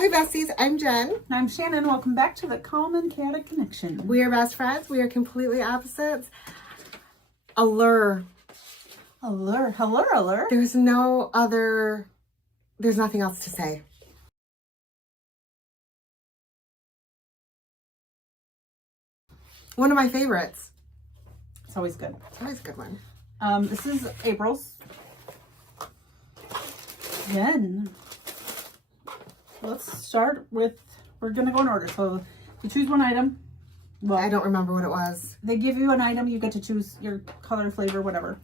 Hi besties, I'm Jen. And I'm Shannon. Welcome back to the Calm and Chaotic Connection. We are best friends. We are completely opposites. Allure. Allure. Hello, Allure. There's nothing else to say. One of my favorites. It's always good. It's always a good one. This is April's. Then let's start with, we're going to go in order. So you choose one item. Well, I don't remember what it was. They give you an item. You get to choose your color, flavor, whatever.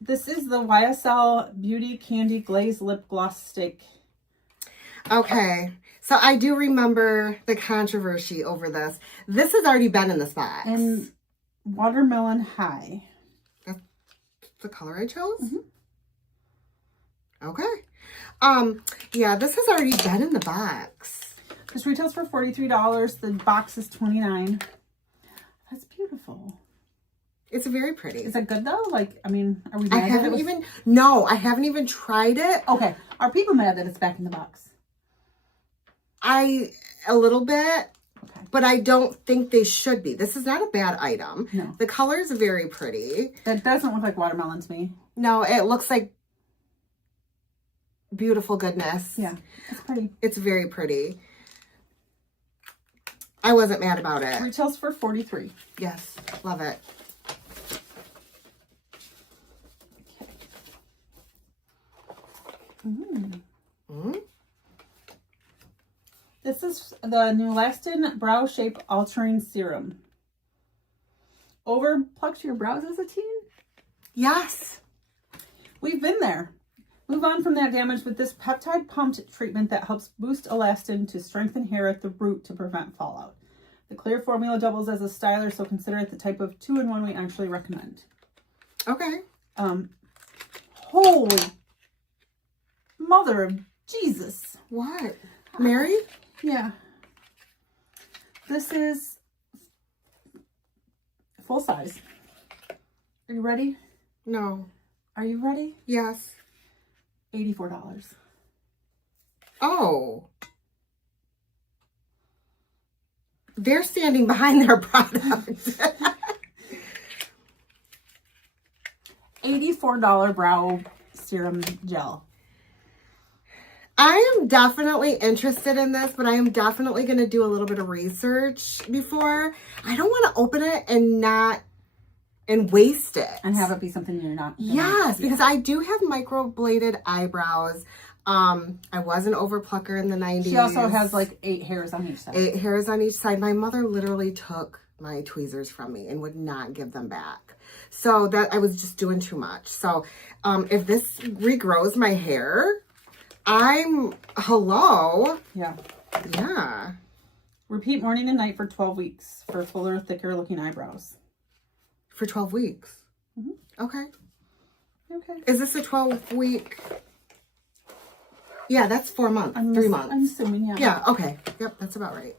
This is the YSL Beauty Candy Glaze Lip Gloss Stick. Okay. So I do remember the controversy over this. This has already been in this box. And Watermelon High. That's the color I chose? Mm-hmm. Okay. Yeah, this has already been in the box. This retails for $43. The box is $29. That's beautiful. It's very pretty. Is it good though? Like, I mean, are we I mad haven't even tried it. Okay. Are people mad that it's back in the box? A little bit, Okay. but I don't think they should be. This is not a bad item. No. The color is very pretty. That doesn't look like watermelon to me. No, it looks like beautiful goodness. Yeah, it's pretty. It's very pretty. I wasn't mad about it. Retails for $43. Yes, love it. Okay. Mm-hmm. This is the new Lastin Brow Shape Altering Serum. Overplucked your brows as a teen? Yes. We've been there. Move on from that damage with this peptide pumped treatment that helps boost elastin to strengthen hair at the root to prevent fallout. The clear formula doubles as a styler, so consider it the type of 2-in-1 we actually recommend. Okay. Holy mother of Jesus. What? Mary? Yeah. This is full size. Are you ready? No. Are you ready? Yes. $84. Oh. They're standing behind their product. $84 brow serum gel. I am definitely interested in this, but I am definitely going to do a little bit of research before. I don't want to open it and waste it. And have it be something you're not. Yes, because I do have microbladed eyebrows. I was an overplucker in the 90s. She also has like 8 hairs on each side. 8 hairs on each side. My mother literally took my tweezers from me and would not give them back. So that I was just doing too much. So if this regrows my hair, hello. Yeah. Yeah. Repeat morning and night for 12 weeks for fuller, thicker looking eyebrows. For 12 weeks. Mm-hmm. Okay. Okay. Is this a 12-week? Yeah, that's 4 months. 3 months. I'm assuming, yeah. Yeah, okay. Yep, that's about right.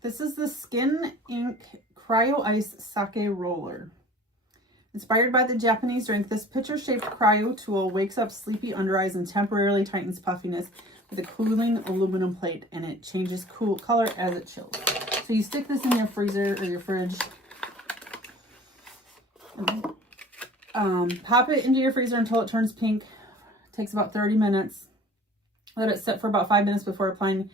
This is the Skin Ink Cryo Ice Sake Roller. Inspired by the Japanese drink, this pitcher-shaped cryo tool wakes up sleepy under eyes and temporarily tightens puffiness with a cooling aluminum plate, and it changes color as it chills. So you stick this in your freezer or your fridge. Pop it into your freezer until it turns pink. It takes about 30 minutes. Let it sit for about 5 minutes before applying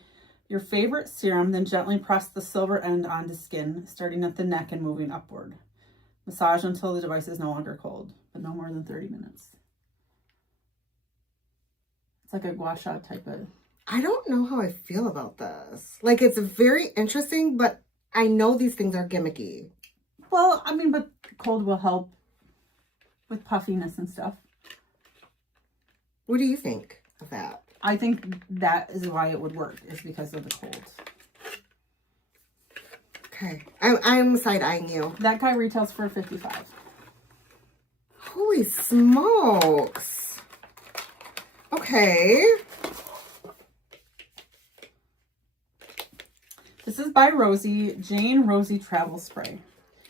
your favorite serum. Then gently press the silver end onto skin, starting at the neck and moving upward. Massage until the device is no longer cold, but no more than 30 minutes. It's like a gua sha type of... I don't know how I feel about this. Like, it's very interesting, but I know these things are gimmicky. Well, I mean, but cold will help with puffiness and stuff. What do you think of that? I think that is why it would work, is because of the cold. Okay. I'm side-eyeing you. That guy retails for $55. Holy smokes. Okay. This is by Rosie, Jane Rosie Travel Spray.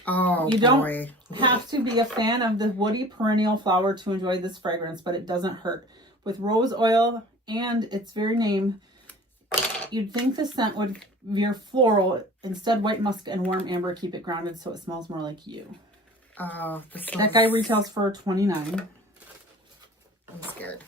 Oh, you don't boy. have to be a fan of the woody perennial flower to enjoy this fragrance, but it doesn't hurt. with rose oil and its very name. You'd think the scent would veer floral. Instead, white musk and warm amber keep it grounded so it smells more like you. Oh, That guy retails for $29. I'm scared.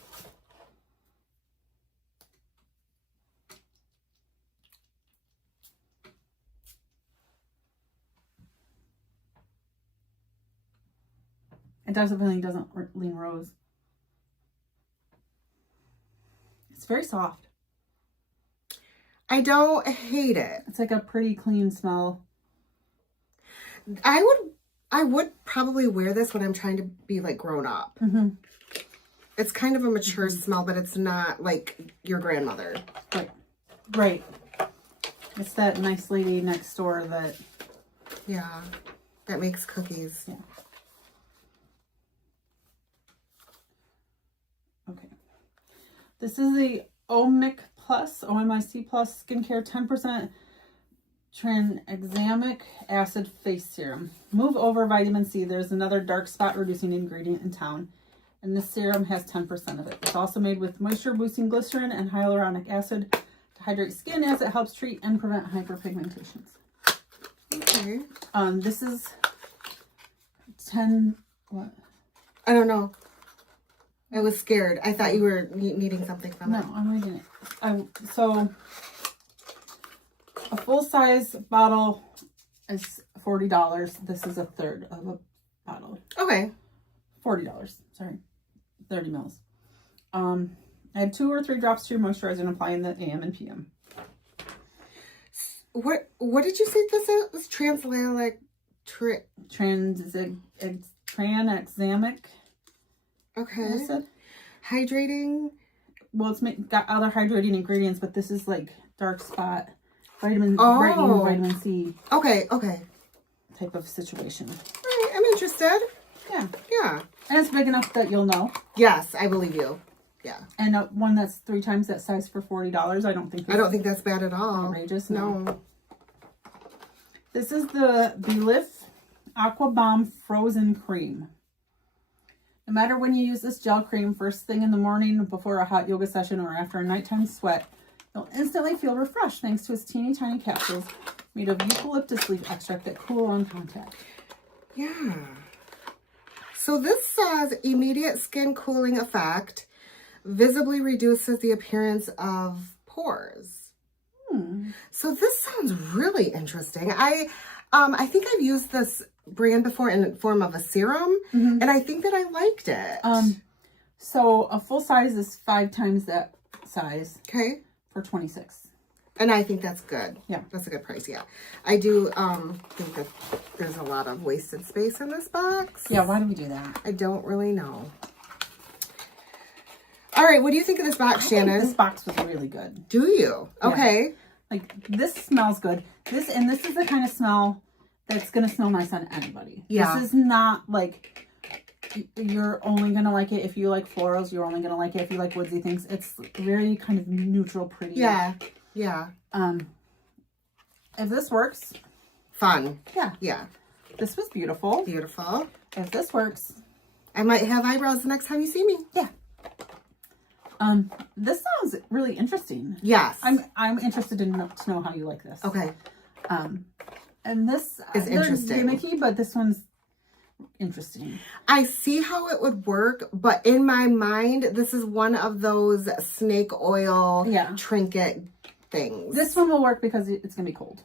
It definitely doesn't lean rose. It's very soft. I don't hate it. It's like a pretty clean smell. I would probably wear this when I'm trying to be like grown up. Mm-hmm. It's kind of a mature smell, but it's not like your grandmother. Right. Right. It's that nice lady next door that... Yeah. That makes cookies. Yeah. Okay. This is the OMIC Plus, OMIC Plus Skincare 10% tranexamic acid face serum. Move over vitamin C. There's another dark spot reducing ingredient in town. And this serum has 10% of it. It's also made with moisture boosting glycerin and hyaluronic acid to hydrate skin as it helps treat and prevent hyperpigmentations. Okay. This is 10, what? I don't know. I was scared. I thought you were needing something from it. No, I'm reading it. So a full size bottle is $40. This is a third of a bottle. Okay. $40. Sorry. 30 mils. Add 2 or 3 drops to your moisturizer and apply in the AM and PM. What did you say this is? Tranexamic. Tranexamic. Okay. Acid. Hydrating. Well, it's got other hydrating ingredients, but this is like dark spot, brightening vitamin C. Okay. Okay. Type of situation. All right. I'm interested. Yeah. Yeah. And it's big enough that you'll know. Yes, I believe you. Yeah. And one that's 3 times that size for $40. I don't think that's bad at all. Outrageous. No. This is the Belif Aqua Bomb Frozen Cream. No matter when you use this gel cream, first thing in the morning, before a hot yoga session, or after a nighttime sweat, you'll instantly feel refreshed thanks to its teeny tiny capsules made of eucalyptus leaf extract that cool on contact. Yeah. So this says immediate skin cooling effect, visibly reduces the appearance of pores. So this sounds really interesting. I think I've used this brand before in the form of a serum, and I think that I liked it. So a full size is 5 times that size. Okay. For $26. And I think that's good. Yeah. That's a good price, yeah. I do think that there's a lot of wasted space in this box. Yeah, why do we do that? I don't really know. All right, what do you think of this box, Shannon? This box was really good. Do you? Okay. Yeah. Like, this smells good. This is the kind of smell that's going to smell nice on anybody. Yeah. This is not like you're only going to like it if you like florals. You're only going to like it if you like woodsy things. It's very kind of neutral, pretty. Yeah. Yeah. If this works. Fun. Yeah. Yeah. This was beautiful. Beautiful. If this works. I might have eyebrows the next time you see me. Yeah. This sounds really interesting. Yes. I'm interested to know how you like this. Okay. And this is interesting. Gimmicky, but this one's interesting. I see how it would work, but in my mind, this is one of those snake oil trinket things. This one will work because it's going to be cold.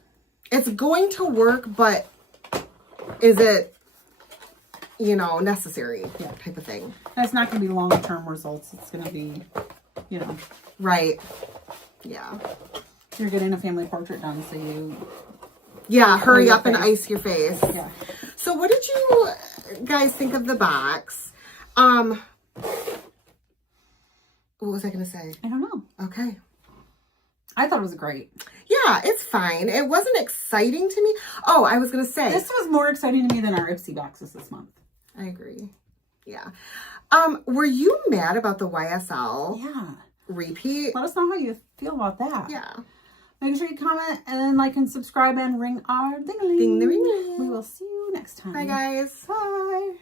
It's going to work, but is it, necessary type of thing? And it's not going to be long-term results. It's going to be, Right. Yeah. You're getting a family portrait done, so you... Yeah, hurry up and ice your face. Yeah. So what did you guys think of the box? What was I going to say? I don't know. Okay. I thought it was great. Yeah, it's fine. It wasn't exciting to me. Oh, I was going to say. This was more exciting to me than our Ipsy boxes this month. I agree. Yeah. Were you mad about the YSL repeat? Let us know how you feel about that. Yeah. Make sure you comment and like and subscribe and ring our ding-a-ling. Ding the ring. We will see you next time. Bye, guys. Bye.